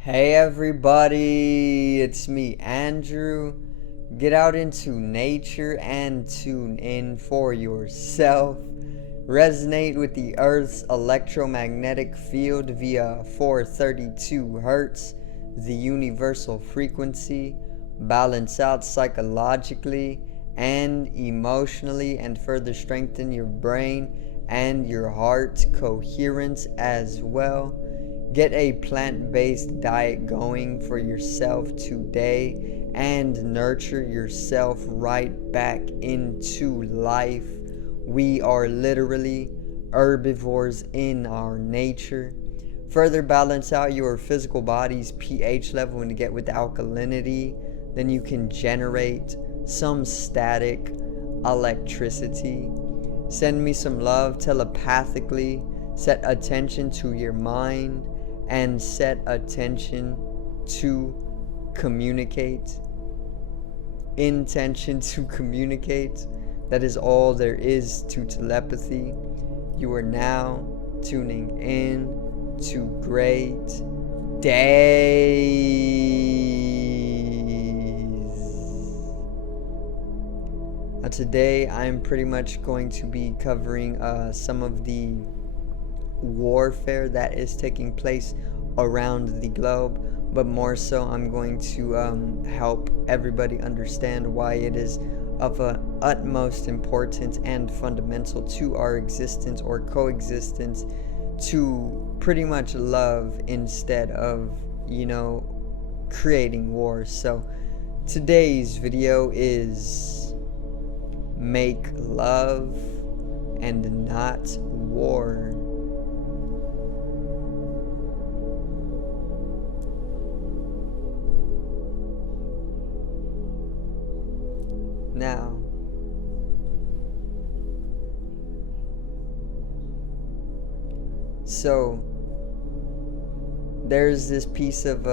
Hey everybody, it's me, Andrew. Get out into nature and tune in for yourself. Resonate with the Earth's electromagnetic field via 432 Hertz, the universal frequency. Balance out psychologically and emotionally, and further strengthen your brain and your heart coherence as well. Get a plant-based diet going for yourself today and nurture yourself right back into life. We are literally herbivores in our nature. Further balance out your physical body's pH level and get with alkalinity. Then you can generate some static electricity. Send me some love telepathically. Set attention to your mind and set attention to communicate. Intention to communicate. That is all there is to telepathy. You are now tuning in to great days. Today I'm pretty much going to be covering some of the warfare that is taking place around the globe, but more so I'm going to help everybody understand why it is of utmost importance and fundamental to our existence or coexistence to pretty much love instead of, creating wars. So today's video is make love and not war. Now, so there's this piece of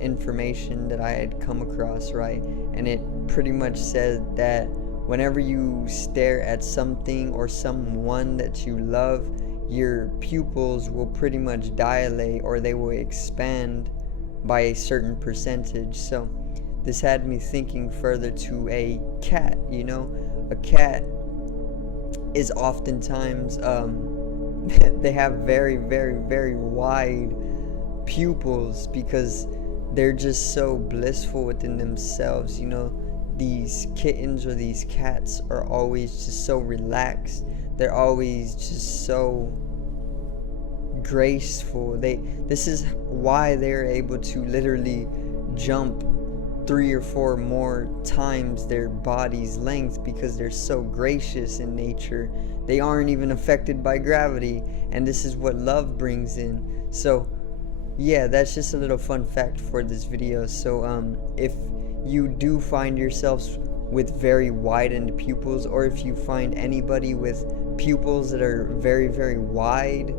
information that I had come across, right? And it pretty much said that whenever you stare at something or someone that you love, your pupils will pretty much dilate or they will expand by a certain percentage. So this had me thinking further to a cat. A cat is oftentimes they have very, very, very wide pupils because they're just so blissful within themselves. These kittens or these cats are always just so relaxed. They're always just so graceful. This is why they're able to literally jump 3 or 4 more times their body's length, because they're so gracious in nature. They aren't even affected by gravity, and this is what love brings in. So yeah, that's just a little fun fact for this video. So if you do find yourselves with very widened pupils, or if you find anybody with pupils that are very, very wide,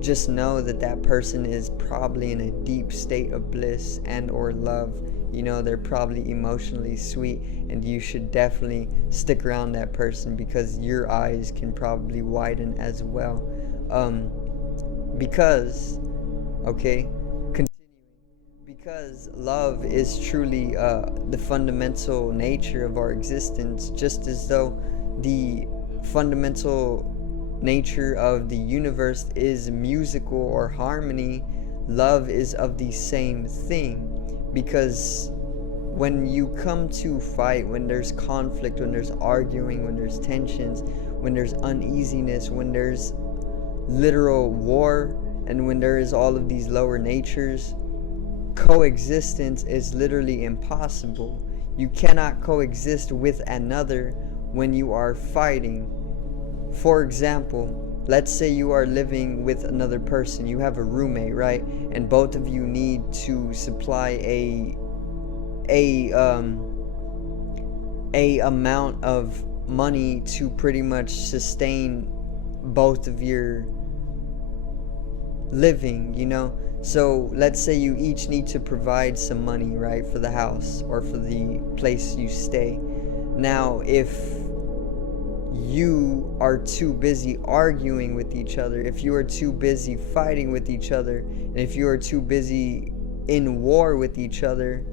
just know that that person is probably in a deep state of bliss and or love. They're probably emotionally sweet, and you should definitely stick around that person because your eyes can probably widen as well. Because love is truly the fundamental nature of our existence, just as though the fundamental nature of the universe is musical or harmony. Love is of the same thing, because when you come to fight, when there's conflict, when there's arguing, when there's tensions, when there's uneasiness, when there's literal war, and when there is all of these lower natures, coexistence is literally impossible. You cannot coexist with another when you are fighting. For example, let's say you are living with another person. You have a roommate, right? And both of you need to supply a amount of money to pretty much sustain both of your living. So let's say you each need to provide some money, right, for the house or for the place you stay. Now, if you are too busy arguing with each other, if you are too busy fighting with each other, and if you are too busy in war with each other,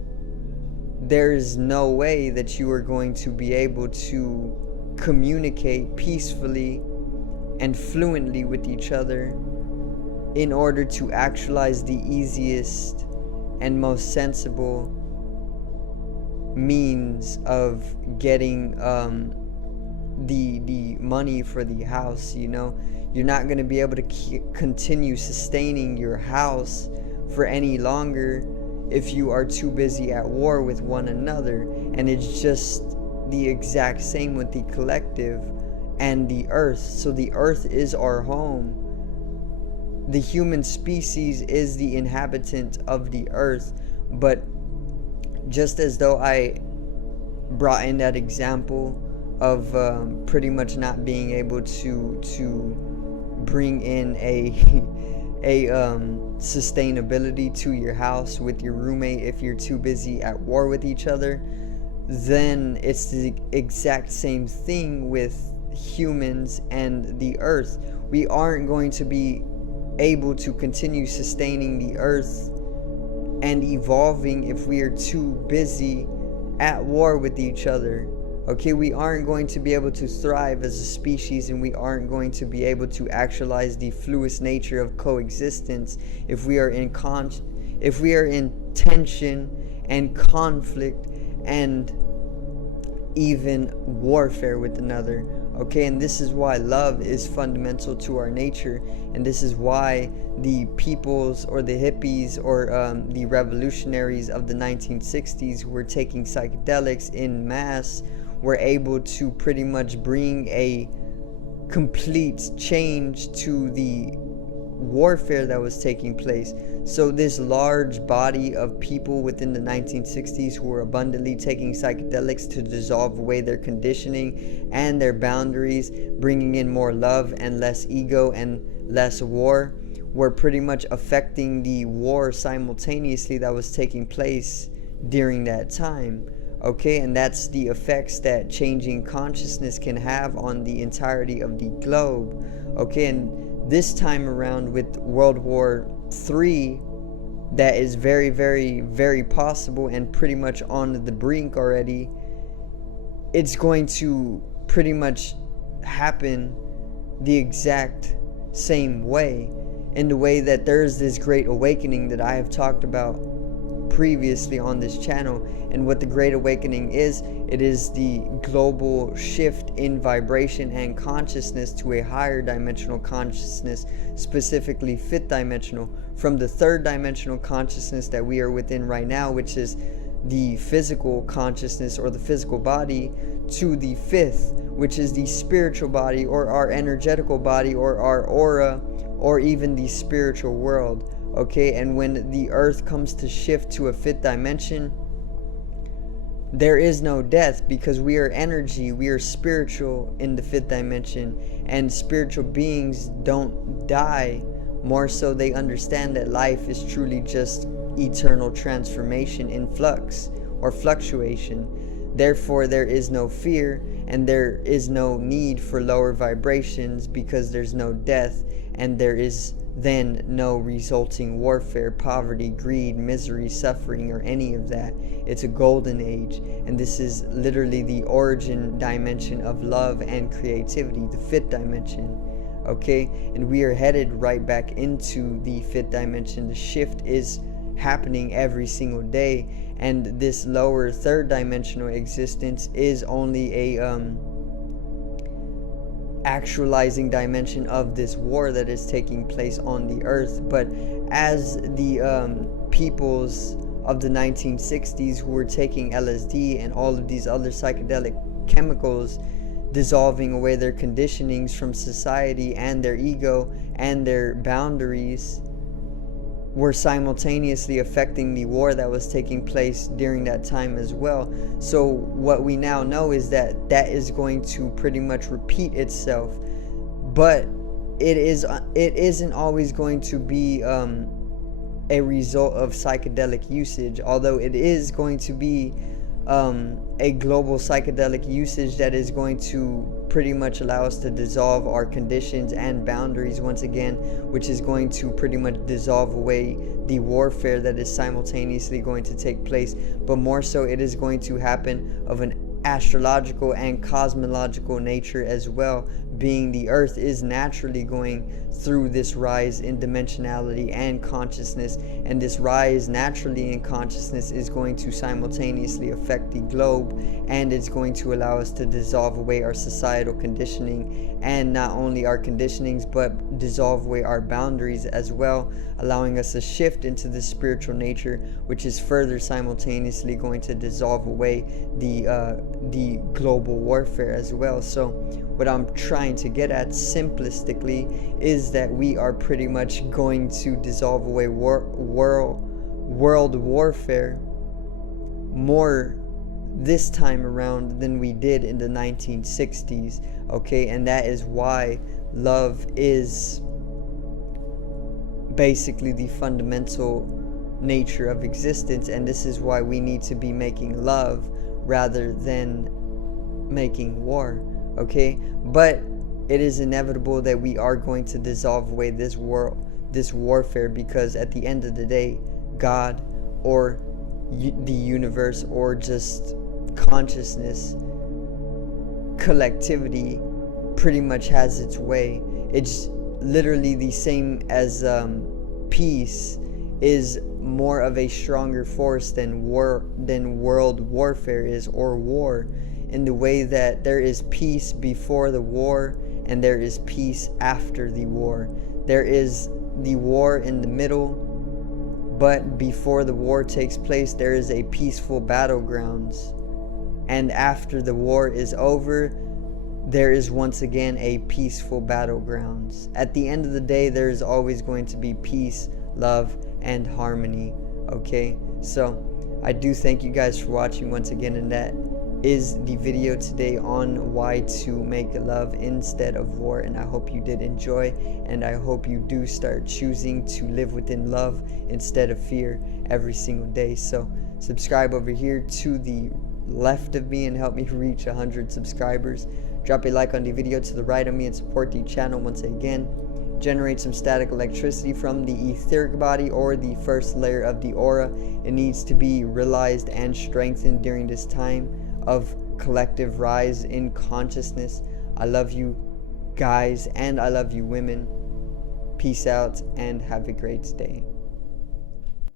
there is no way that you are going to be able to communicate peacefully and fluently with each other in order to actualize the easiest and most sensible means of getting the money for the house. You're not going to be able to continue sustaining your house for any longer if you are too busy at war with one another. And it's just the exact same with the collective and the earth. So the earth is our home. The human species is the inhabitant of the earth. But just as though I brought in that example of pretty much not being able to bring in a sustainability to your house with your roommate if you're too busy at war with each other, then it's the exact same thing with humans and the earth. We aren't going to be able to continue sustaining the earth and evolving if we are too busy at war with each other. Okay, we aren't going to be able to thrive as a species, and we aren't going to be able to actualize the fluid nature of coexistence if we are in tension and conflict and even warfare with another. Okay, and this is why love is fundamental to our nature, and this is why the peoples or the hippies or the revolutionaries of the 1960s who were taking psychedelics in mass were able to pretty much bring a complete change to the warfare that was taking place. So this large body of people within the 1960s who were abundantly taking psychedelics to dissolve away their conditioning and their boundaries, bringing in more love and less ego and less war, were pretty much affecting the war simultaneously that was taking place during that time. Okay, and that's the effects that changing consciousness can have on the entirety of the globe. Okay, and this time around with World War III, that is very, very, very possible and pretty much on the brink already. It's going to pretty much happen the exact same way, in the way that there's this great awakening that I have talked about previously on this channel. And what the Great Awakening is, it is the global shift in vibration and consciousness to a higher dimensional consciousness, specifically fifth dimensional, from the third dimensional consciousness that we are within right now, which is the physical consciousness or the physical body, to the fifth, which is the spiritual body or our energetical body or our aura or even the spiritual world. Okay, and when the earth comes to shift to a fifth dimension, there is no death, because we are energy, we are spiritual in the fifth dimension, and spiritual beings don't die. More so, they understand that life is truly just eternal transformation in flux or fluctuation. Therefore, there is no fear and there is no need for lower vibrations, because there's no death and there is then no resulting warfare, poverty, greed, misery, suffering, or any of that. It's a golden age, and this is literally the origin dimension of love and creativity, the fifth dimension. Okay, and we are headed right back into the fifth dimension. The shift is happening every single day, and this lower third dimensional existence is only a actualizing dimension of this war that is taking place on the earth. But as the peoples of the 1960s who were taking LSD and all of these other psychedelic chemicals, dissolving away their conditionings from society and their ego and their boundaries, were simultaneously affecting the war that was taking place during that time as well. So what we now know is that that is going to pretty much repeat itself, but it isn't always going to be a result of psychedelic usage, although it is going to be a global psychedelic usage that is going to pretty much allow us to dissolve our conditions and boundaries once again, which is going to pretty much dissolve away the warfare that is simultaneously going to take place. But more so, it is going to happen of an astrological and cosmological nature as well, being the earth is naturally going through this rise in dimensionality and consciousness, and this rise naturally in consciousness is going to simultaneously affect the globe, and it's going to allow us to dissolve away our societal conditioning, and not only our conditionings but dissolve away our boundaries as well, allowing us to shift into the spiritual nature, which is further simultaneously going to dissolve away the global warfare as well. So what I'm trying to get at simplistically is that we are pretty much going to dissolve away world warfare more this time around than we did in the 1960s, okay? And that is why love is basically the fundamental nature of existence, and this is why we need to be making love rather than making war, okay? But it is inevitable that we are going to dissolve away this warfare, because at the end of the day, God or the universe or just consciousness, collectivity pretty much has its way. It's literally the same as peace is more of a stronger force than world warfare is, or war, in the way that there is peace before the war and there is peace after the war. There is the war in the middle, but before the war takes place there is a peaceful battlegrounds, and after the war is over there is once again a peaceful battlegrounds. At the end of the day, there is always going to be peace, love, and harmony, okay? So I do thank you guys for watching once again, and that is the video today on why to make love instead of war. And I hope you did enjoy, and I hope you do start choosing to live within love instead of fear every single day. So subscribe over here to the left of me and help me reach 100 subscribers. Drop a like on the video to the right of me and support the channel once again. Generate some static electricity from the etheric body, or the first layer of the aura. It needs to be realized and strengthened during this time of collective rise in consciousness. I love you guys, and I love you women. Peace out and have a great day.